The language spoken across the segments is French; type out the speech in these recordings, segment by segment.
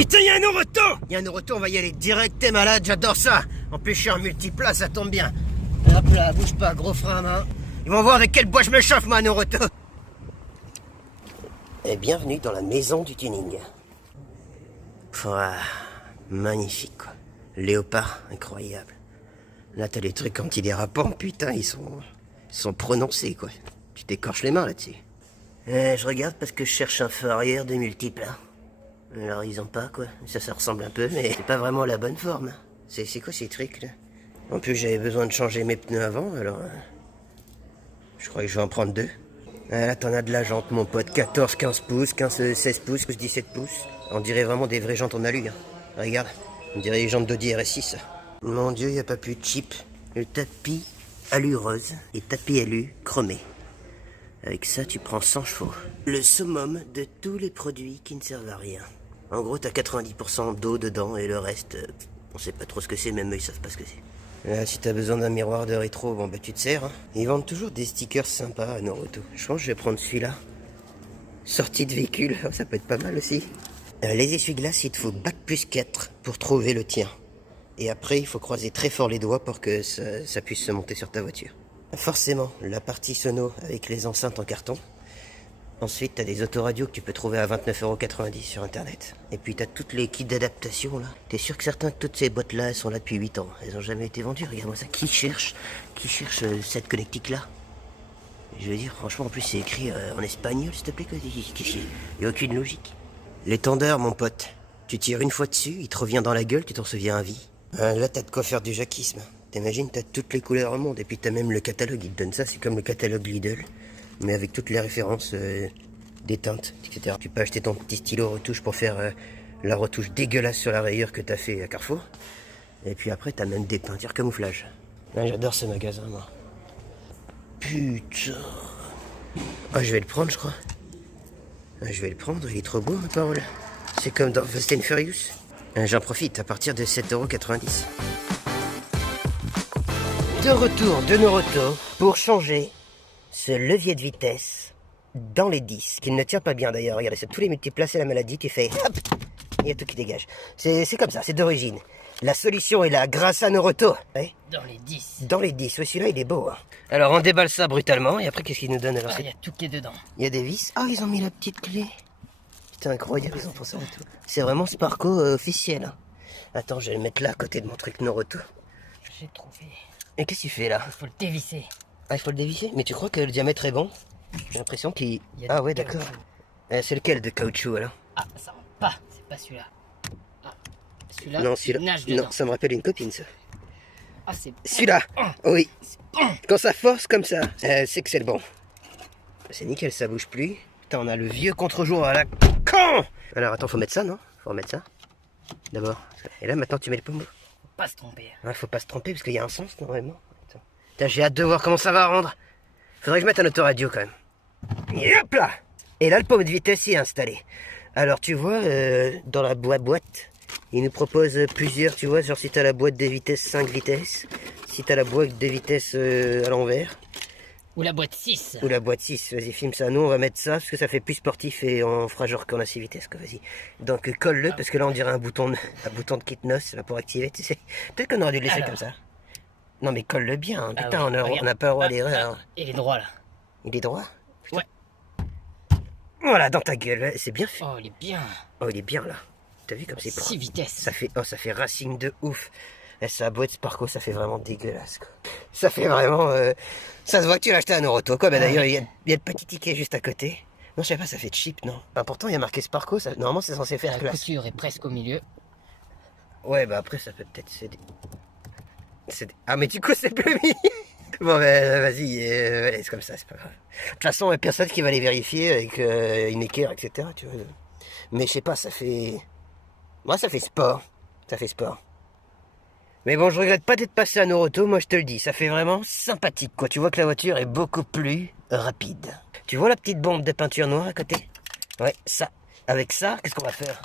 Putain, y'a un Noroto! Y'a un Noroto, on va y aller direct, t'es malade, j'adore ça. En plus, je suis en multiplat, ça tombe bien. Hop là, bouge pas, gros frein à main. Ils vont voir de quel bois je me chauffe, moi, Noroto. Et bienvenue dans la maison du tuning. Ouah, magnifique, quoi. Léopard, incroyable. Là, t'as des trucs antidérapants, putain, ils sont prononcés, quoi. Tu t'écorches les mains, là-dessus. Je regarde parce que je cherche un feu arrière de multiple, hein. Alors, ils ont pas, quoi. Ça ressemble un peu, mais c'est pas vraiment la bonne forme. C'est quoi ces trucs, là? En plus, j'avais besoin de changer mes pneus avant, alors... je crois que je vais en prendre deux. Là, t'en as de la jante, mon pote. 14, 15 pouces, 15, 16 pouces, 17 pouces. On dirait vraiment des vraies jantes en alu, hein. Regarde, on dirait les jantes d'Audi RS6. Mon Dieu, y a pas plus cheap. Le tapis alu rose et tapis alu chromé. Avec ça, tu prends 100 chevaux. Le summum de tous les produits qui ne servent à rien. En gros, t'as 90% d'eau dedans et le reste, on sait pas trop ce que c'est, même eux, ils savent pas ce que c'est. Là, si t'as besoin d'un miroir de rétro, bon bah tu te sers, hein. Ils vendent toujours des stickers sympas à Noroto. Je pense que je vais prendre celui-là. Sortie de véhicule, ça peut être pas mal aussi. Les essuie-glaces, il te faut bac plus 4 pour trouver le tien. Et après, il faut croiser très fort les doigts pour que ça puisse se monter sur ta voiture. Forcément, la partie sono avec les enceintes en carton. Ensuite, t'as des autoradios que tu peux trouver à 29,90 € sur internet. Et puis t'as toutes les kits d'adaptation là. T'es sûr que certains de toutes ces boîtes là, elles sont là depuis 8 ans. Elles ont jamais été vendues, regarde-moi ça. Qui cherche cette connectique là? Je veux dire, franchement, en plus c'est écrit en espagnol, s'il te plaît. Il y a aucune logique. L'étendeur, mon pote. Tu tires une fois dessus, il te revient dans la gueule, tu t'en souviens à vie. Là, t'as de quoi faire du jacquisme. T'imagines, t'as toutes les couleurs au monde. Et puis t'as même le catalogue, il te donne ça. C'est comme le catalogue Lidl, mais avec toutes les références des teintes, etc. Tu peux acheter ton petit stylo retouche pour faire la retouche dégueulasse sur la rayure que t'as fait à Carrefour. Et puis après, t'as même des peintures camouflage. Ah, j'adore ce magasin, moi. Putain. Ah, je vais le prendre, je crois. Ah, je vais le prendre, il est trop beau, ma parole. C'est comme dans Fast and Furious. J'en profite à partir de 7,90 €. De retour de Noroto pour changer ce levier de vitesse dans les 10, qui ne tient pas bien d'ailleurs. Regardez, c'est tous les multiplats, c'est la maladie, tu fais hop, il y a tout qui dégage. C'est comme ça, c'est d'origine. La solution est là, grâce à Noroto. Ouais. Dans les 10. Dans les 10, ouais, celui-là il est beau, hein. Alors on déballe ça brutalement, et après qu'est-ce qu'il nous donne alors? Il y a tout qui est dedans. Il y a des vis. Ah, ils ont mis la petite clé. Putain, incroyable, ils ont pensé à tout. C'est vraiment Sparco officiel, hein. Attends, je vais le mettre là à côté de mon truc Noroto. J'ai trouvé. Et qu'est-ce qu'il fait là? Il faut le dévisser. Ah, il faut le dévisser? Mais tu crois que le diamètre est bon? J'ai l'impression qu'il... Ah ouais, d'accord. C'est lequel de caoutchouc alors? Ah, ça rentre pas, c'est pas celui-là. Ah, celui-là, Non, celui-là. nage dedans. Non, ça me rappelle une copine, ça. Ah, c'est... Celui-là. Oui. Quand ça force comme ça, c'est que c'est le bon. C'est nickel, ça bouge plus. Putain, on a le vieux contre-jour à la con. Alors attends, faut mettre ça, non? Faut remettre ça. D'abord. Et là, maintenant, tu mets le pommeau. Faut pas se tromper. Ouais, faut pas se tromper parce qu'il y a un sens normalement. Putain, j'ai hâte de voir comment ça va rendre. Faudrait que je mette un autoradio quand même. Et hop là. Et là, le pommeau de vitesse est installé. Alors tu vois, dans la boîte, il nous propose plusieurs, tu vois, genre si t'as la boîte de vitesse 5 vitesses, si t'as la boîte de vitesse à l'envers. Ou la boîte 6. Ou la boîte 6, vas-y filme ça. Nous on va mettre ça parce que ça fait plus sportif et on fera genre qu'on a 6 vitesses, quoi, vas-y. Donc colle-le parce que là on dirait un bouton de kit NOS là, pour activer, tu sais. Peut-être qu'on aurait dû le laisser comme ça. Non mais colle-le bien, hein. Putain, oui, on n'a pas le droit à l'erreur. Hein. Il est droit là. Il est droit? Putain. Ouais. Voilà, dans ta gueule, c'est bien fait. Oh, il est bien. Oh, il est bien là. T'as vu comme c'est 6 vitesses. Ça fait racing de ouf. Et sa boîte Sparco, ça fait vraiment dégueulasse, quoi. Ça fait vraiment... Ça se voit que tu l'as acheté à Noroto, quoi. Bah, d'ailleurs, il y a le petit ticket juste à côté. Non, je sais pas, ça fait cheap, non? Bah, pourtant, il y a marqué Sparco, ça... normalement, c'est censé faire La classe. couture est presque au milieu. Ouais, bah après, ça peut peut-être céder. Ah, mais du coup, c'est plus mis. Bon, ben, vas-y, laisse comme ça, c'est pas grave. De toute façon, il n'y a personne qui va les vérifier avec une équerre, etc., tu vois. Mais je sais pas, ça fait... Moi, ça fait sport. Ça fait sport. Mais bon, je regrette pas d'être passé à Noroto, moi je te le dis, ça fait vraiment sympathique, quoi. Tu vois que la voiture est beaucoup plus rapide. Tu vois la petite bombe de peinture noire à côté? Ouais, ça. Avec ça, qu'est-ce qu'on va faire?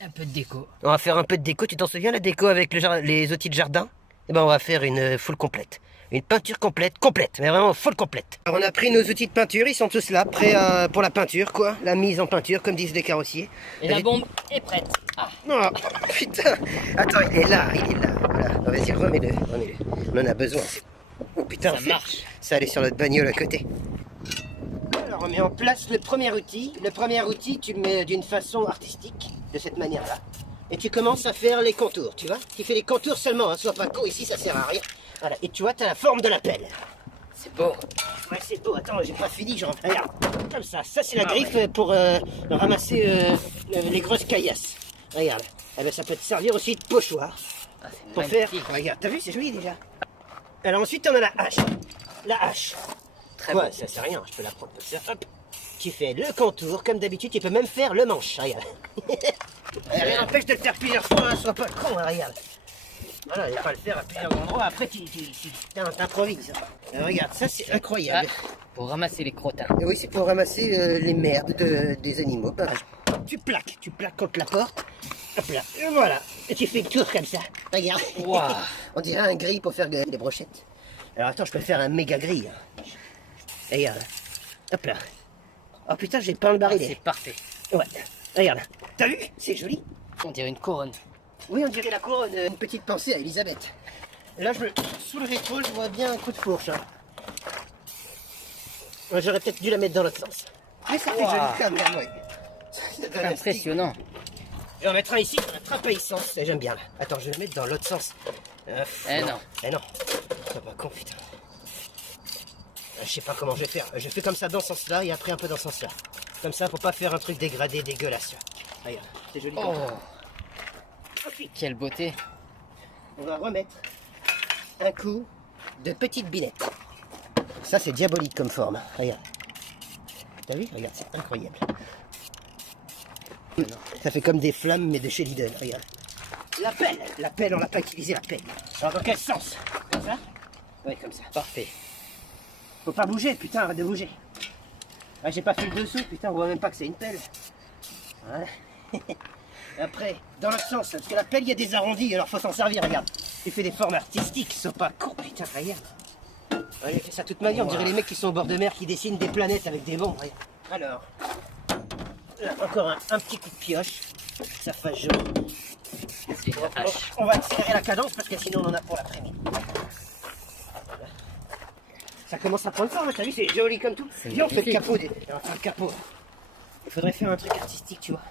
Un peu de déco. On va faire un peu de déco, tu t'en souviens la déco avec les outils de jardin? Eh ben, on va faire une full complète. Une peinture complète, mais vraiment full complète. Alors, on a pris nos outils de peinture, ils sont tous là, prêts pour la peinture, quoi. La mise en peinture, comme disent les carrossiers. Et la bombe est prête. Ah. Oh, putain. Attends, il est là. Voilà. Vas-y, remets-le. On en a besoin. Oh putain, Ça marche. Ça allait sur notre bagnole à côté. Alors, on met en place le premier outil. Le premier outil, tu le mets d'une façon artistique, de cette manière-là. Et tu commences à faire les contours, tu vois. Tu fais les contours seulement, hein. Sois pas con, ici ça sert à rien. Voilà, et tu vois, tu as la forme de la pelle. C'est beau. Ouais, c'est beau. Attends, j'ai pas fini, j'en regarde. Comme ça. Ça, c'est la griffe pour ramasser les grosses caillasses. Regarde. Eh ben, ça peut te servir aussi de pochoir. Ah, c'est Pour magnifique. faire. Regarde, t'as vu, c'est joli déjà. Alors ensuite, on a la hache. La hache. Très Ouais, beau. ça c'est rien, je peux la prendre comme ça. Hop. Tu fais le contour, comme d'habitude, tu peux même faire le manche. Regarde. Rien n'empêche de le faire plusieurs fois, hein, sois pas con, hein, regarde. Voilà, il va pas le faire à plusieurs endroits, après tu t'improvises. Regarde, ça c'est incroyable. Ah, pour ramasser les crottins. Et oui, c'est pour ramasser les merdes des animaux. Tu plaques contre la porte. Hop là, et voilà. Et tu fais le tour comme ça. Regarde. Waouh. On dirait un grill pour faire des brochettes. Alors attends, je peux faire un méga grill. Hein. Regarde. Hop là. Oh putain, j'ai peint le Ah, barillet. c'est parfait. Ouais. Regarde. T'as vu? C'est joli. On dirait une couronne. Oui, on dirait la couronne. Une petite pensée à Elisabeth. Là, sous le rétro, je vois bien un coup de fourche. Hein. Ouais, j'aurais peut-être dû la mettre dans l'autre sens. Mais ça fait Wow. joli quand même, ouais. Ça donne un style. Impressionnant. Et on mettra ici un trapéissance. Et j'aime bien là. Attends, je vais le mettre dans l'autre sens. Non. Eh non. C'est pas con, putain. Je sais pas comment je vais faire. Je fais comme ça dans ce sens-là et après un peu dans ce sens-là. Comme ça, pour pas faire un truc dégradé, dégueulasse. Tu vois. Regarde, c'est joli. Oh, Ensuite, quelle beauté. on va remettre un coup de petite binette. Ça, c'est diabolique comme forme. Regarde. T'as vu? Regarde, c'est incroyable. Ça fait comme des flammes, mais de chez Lidl. Regarde. La pelle, on l'a pas utilisé, la pelle. Alors, dans quel sens? Comme ça? Ouais, comme ça. Parfait. Faut pas bouger, putain, arrête de bouger. Ah, j'ai pas fait le dessous, putain, on voit même pas que c'est une pelle. Voilà. Après, dans l'autre sens, parce que la pelle, il y a des arrondis, alors faut s'en servir, regarde. Tu fais des formes artistiques, sois pas con, putain, regarde. Ouais, j'ai fait ça toute ma vie, on dirait les mecs qui sont au bord de mer, qui dessinent des planètes avec des bombes, regarde. Alors, là, encore un petit coup de pioche, ça fasse jaune. C'est la hache. On va accélérer la cadence, parce que sinon on en a pour l'après-midi. Ça commence à prendre forme, t'as vu, c'est joli comme tout. Viens, on fait le capot. On fait le capot. Il faudrait faire un truc artistique, tu vois.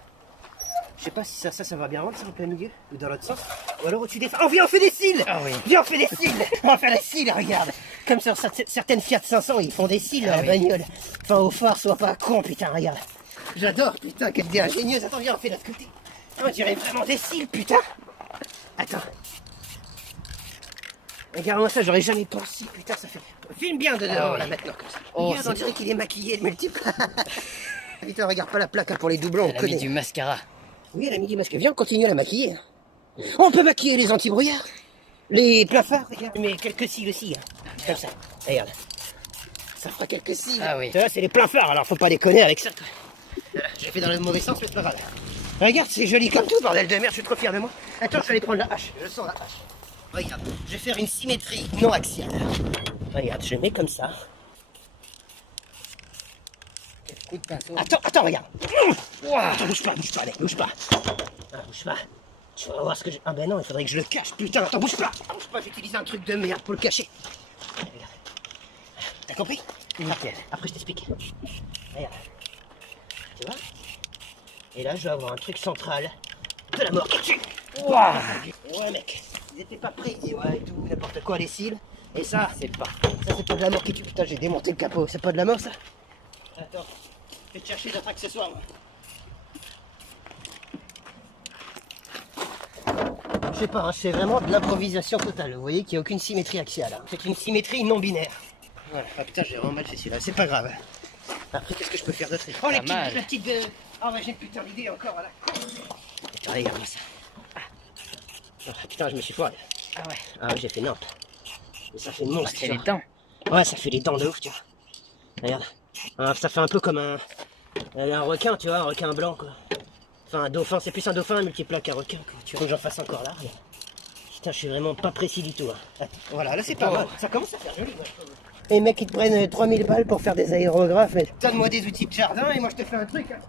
Je sais pas si ça va bien rendre, ça en plein milieu, ou dans l'autre sens. Ou alors au-dessus des... Oh, viens, on fait des cils. Ah oui. Viens, on fait des cils. On va faire des cils, regarde. Comme sur certaines Fiat 500, ils font des cils à la bagnole. Enfin, au phare, sois pas con, putain, regarde. J'adore, putain, quelle idée ingénieuse. Attends, viens, on fait de l'autre côté. On dirait vraiment des cils, putain. Attends. Regarde-moi ça, j'aurais jamais pensé, putain, ça fait... Filme bien de dehors, là, maintenant, comme ça. Oh, Regarde, on dirait qu'il est maquillé, le multiple. Putain, regarde pas la plaque, hein, pour les doublons, on Elle a mis connaît. du mascara. Oui, elle a mis du masque. Viens, on continue à la maquiller. On peut maquiller les antibrouillards, les plafards, regarde. Mais quelques cils aussi, hein. Comme ça, regarde. Ça fera quelques cils. Ah oui. Ça, c'est les pleins phares, alors faut pas déconner avec ça, quoi. Voilà, j'ai fait dans le mauvais sens, mais c'est pas grave. Regarde, c'est joli comme tout, bordel de merde, je suis trop fier de moi. Attends, je vais aller prendre la hache, je sens la hache. Regarde, je vais faire une symétrie non axiale. Regarde, je mets comme ça. Coup de pinceau. Attends, regarde. Ouah. Attends, bouge pas, mec, bouge pas. Ah, bouge pas. Tu vas voir ce que j'ai... Ah ben non, il faudrait que je le cache, putain. Attends, bouge pas, j'utilise un truc de merde pour le cacher. Regarde. T'as compris? Nickel. Après, je t'explique. Regarde. Tu vois? Et là, je vais avoir un truc central de la mort qui tue. Ouah. Ouais, mec. Ils étaient pas prêts, ouais, et tout, n'importe quoi, les cils. Et ça, C'est pas. ça c'est pas de la mort qui tue. Putain, j'ai démonté le capot. C'est pas de la mort, ça? Attends, je vais te chercher d'autres accessoires, moi. Je sais pas, hein, c'est vraiment de l'improvisation totale. Vous voyez qu'il n'y a aucune symétrie axiale. Hein. C'est une symétrie non binaire. Voilà. Ah putain, j'ai vraiment mal fait celui-là. C'est pas grave. Après, qu'est-ce que je peux faire d'autre? Oh, les mal. petites, la petite... Ah, ouais, j'ai une putain d'idée encore, voilà. Putain, regarde-moi ça. Ah, putain, je me suis foiré. Ah ouais. Ah, ouais, j'ai fait Nantes. Mais ça fait Ah, monstre. c'est tu les vois. dents. Ouais, ça fait les dents de ouf, tu vois. Regarde. Ah, ça fait un peu comme un requin, tu vois, un requin blanc, quoi. Enfin, un dauphin, c'est plus un dauphin, un multiplaque, un requin, quoi. Tu vois, faut que j'en fasse encore là, regarde. Putain, je suis vraiment pas précis du tout. Hein. Attends, voilà, là c'est pas mal. Ça commence à faire joli. Moi, je trouve. Les mecs ils te prennent 3000 balles pour faire des aérographes. Mais donne-moi des outils de jardin et moi je te fais un truc. Hein.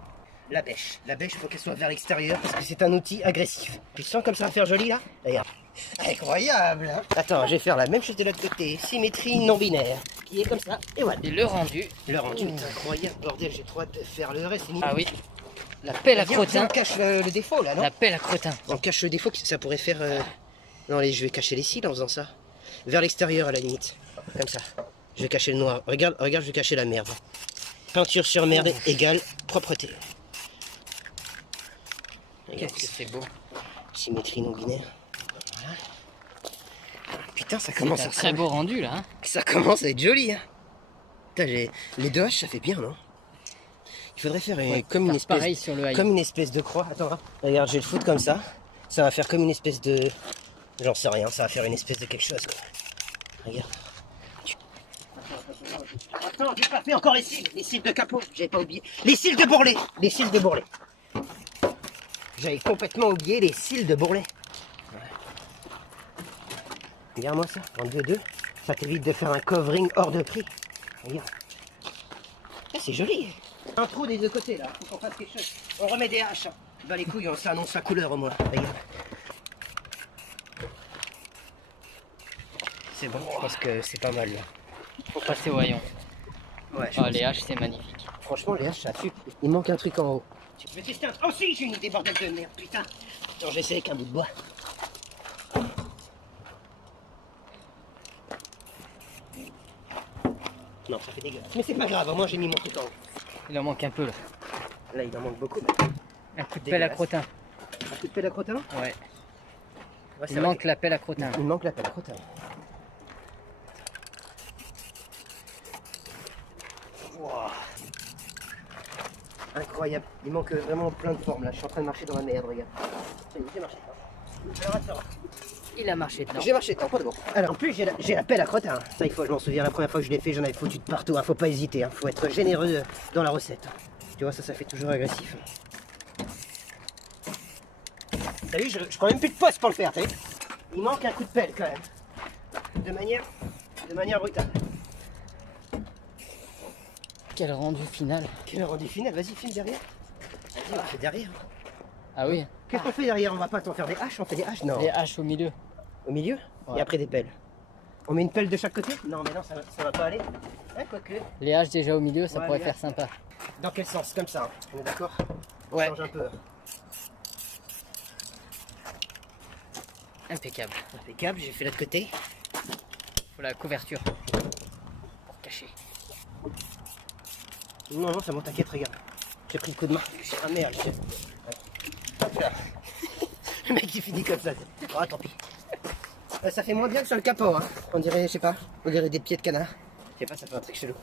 La bêche, il faut qu'elle soit vers l'extérieur parce que c'est un outil agressif. Tu sens comme ça va faire joli là? Regarde. Incroyable hein. Attends, je vais faire la même chose de l'autre côté. Symétrie non binaire. Qui est comme ça. Et voilà. Et le rendu. Le rendu est incroyable. Bordel, j'ai trop hâte de faire le reste. Ah oui. La pelle à Viens, crottin. on cache le défaut là, non? La pelle à crottin. On cache le défaut, ça pourrait faire... Non, allez, je vais cacher les cils en faisant ça. Vers l'extérieur à la limite. Comme ça. Je vais cacher le noir. Regarde, je vais cacher la merde. Peinture sur merde égale propreté. Qu'est-ce que c'est beau. Symétrie non binaire. Voilà. Putain, ça commence C'est à un très beau rendu là. Hein. Ça commence à être joli. Hein. Putain, les deux haches, ça fait bien, non? Il faudrait faire comme une espèce... Pareil sur le haï. Comme une espèce de croix. Attends, là. Regarde, je vais le foutre comme ça. Ça va faire comme une espèce de... J'en sais rien, ça va faire une espèce de quelque chose, quoi. Regarde. Attends, j'ai pas fait encore les cils de capot, j'avais pas oublié. Les cils de bourrelet, J'avais complètement oublié les cils de bourrelet. Regarde-moi ça, en 2-2, ça t'évite de faire un covering hors de prix. Regarde. Ah, c'est joli. Un trou des deux côtés là, faut qu'on fasse quelque chose. On remet des haches. Bah les couilles, ça annonce la couleur au moins. Regarde. C'est bon, je pense que c'est pas mal là. Faut passer au haillon. Ouais, Oh, les haches, c'est magnifique. franchement, les haches, ça tue. Il manque un truc en haut. Tu peux tester un truc. Oh si, j'ai une idée, bordel de merde, putain. Attends, j'essaie avec un bout de bois. Non, ça fait dégueulasse. Mais c'est pas grave, au moins j'ai mis mon truc en haut. Il en manque un peu là. Là, il en manque beaucoup. Un coup de pelle à crottin. Un coup de pelle à crottin? Ouais. Ouais, Il manque la pelle à crottin. Il manque la pelle à crottin. Wow. Incroyable. Il manque vraiment plein de formes là. Je suis en train de marcher dans la merde, regarde. J'ai marché. Alors attends. Il a marché dedans. J'ai marché dedans, pas de bon. Alors en plus j'ai la pelle à crottin. Ça il faut, je m'en souviens la première fois que je l'ai fait, j'en avais foutu de partout. Hein. Faut pas hésiter, hein. Faut être généreux dans la recette. Tu vois ça fait toujours agressif. T'as vu, je prends même plus de poste pour le faire, t'as vu. Il manque un coup de pelle quand même. De manière brutale. Quel rendu final. Quel rendu final? Vas-y, filme derrière. Vas-y, on fait derrière. Ah oui. Qu'est-ce qu'on fait derrière? On va pas t'en faire des haches, on fait des haches? Non. Les haches au milieu. Au milieu? Ouais. Et après des pelles. On met une pelle de chaque côté? Non, mais non, ça va pas aller. Hein, quoique. Les haches déjà au milieu, ça Ouais, pourrait les faire haches. sympa. Dans quel sens? Comme ça, hein. On est d'accord? On Ouais. change un peu. Impeccable. Impeccable, j'ai fait l'autre côté. Faut la couverture. Pour cacher. Non, non, ça m'en t'inquiète, regarde. J'ai pris le coup de main. Ah merde, le mec il finit comme ça. Oh, tant pis. Ça fait moins bien que sur le capot, hein. On dirait, je sais pas, on dirait des pieds de canard. Je sais pas, ça fait un truc chelou.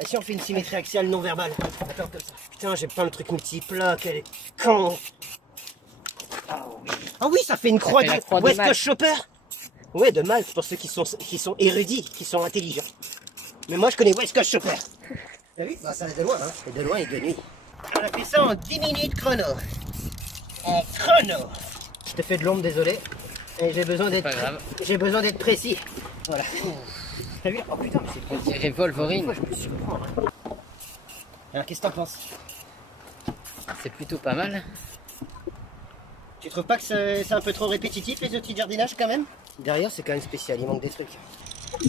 Et si on fait une symétrie axiale non verbale? Attends, comme ça. Putain, j'ai plein de trucs multiples là, quel est con. Ah oui, ça fait une croix fait la de croix de West Malte. Coast Chopper. Ouais, de Malte, pour ceux qui sont érudits, qui sont intelligents. Mais moi, je connais West Coast Chopper. T'as vu? Bah, ça va de loin, hein. Et de loin et de nuit. On a fait ça en 10 minutes chrono. En chrono. Je te fais de l'ombre, désolé. Et j'ai besoin d'être... Pas grave. J'ai besoin d'être précis. Voilà. T'as vu? Oh putain, mais c'est On dirait Wolverine. Moi, je me suis reprendre. Alors, qu'est-ce que t'en penses? C'est plutôt pas mal. Tu trouves pas que c'est un peu trop répétitif, les outils de jardinage, quand même? Derrière, c'est quand même spécial, il manque des trucs.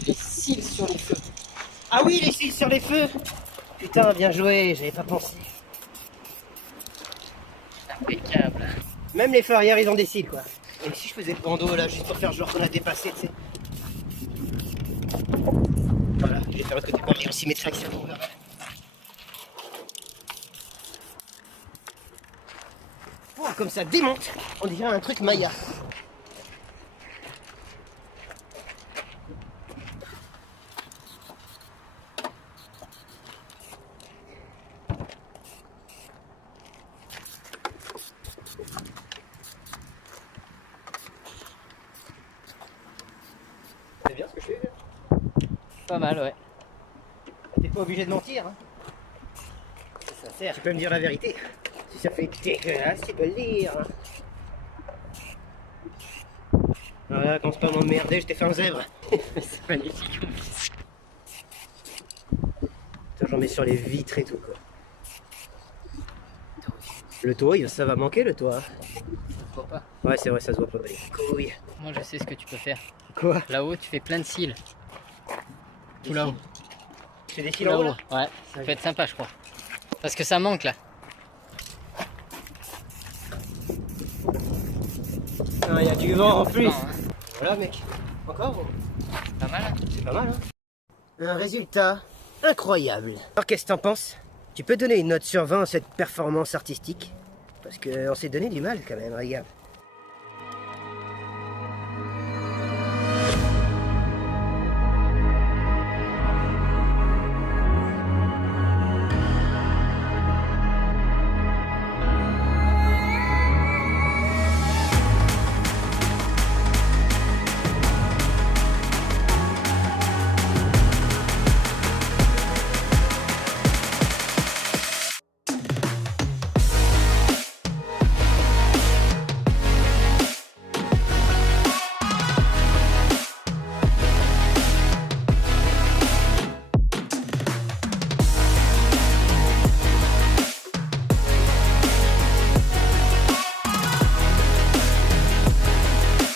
Les cils sur les feux. Ah oui, les cils sur les feux! Putain, bien joué, j'avais pas pensé. Impeccable. Même les feux arrière, ils ont des cils, quoi. Et si je faisais le bandeau, là, juste pour faire genre qu'on a dépassé, tu sais. Voilà, je vais faire l'autre côté. Bon, et on s'y mettrait action. Oh, comme ça démonte, on dirait un truc Maya. C'est bien ce que je fais, là. Pas mal, ouais. T'es pas obligé de mentir, hein. C'est sincère. Tu peux me dire la vérité. Si ça fait dégueulasse, tu peux le dire. Hein. Voilà, commence pas à m'emmerder, je t'ai fait un zèbre. C'est magnifique. Putain, j'en mets sur les vitres et tout quoi. Le toit, ça va manquer le toit. Ça se voit pas. Ouais, c'est vrai, ça se voit pas. Les couilles. Moi je sais ce que tu peux faire. Quoi? Là-haut, tu fais plein de cils. Tout là-haut. Tu fais des Tout fils en haut là-haut. là? Ouais, ça peut être sympa, je crois. Parce que ça manque là. Ah, il y a du vent en plus. Non, hein. Voilà mec. Encore? Pas mal, hein. C'est pas mal, hein? Un résultat incroyable. Alors, qu'est-ce que t'en penses? Tu peux donner une note sur 20 à cette performance artistique? Parce qu'on s'est donné du mal quand même, regarde.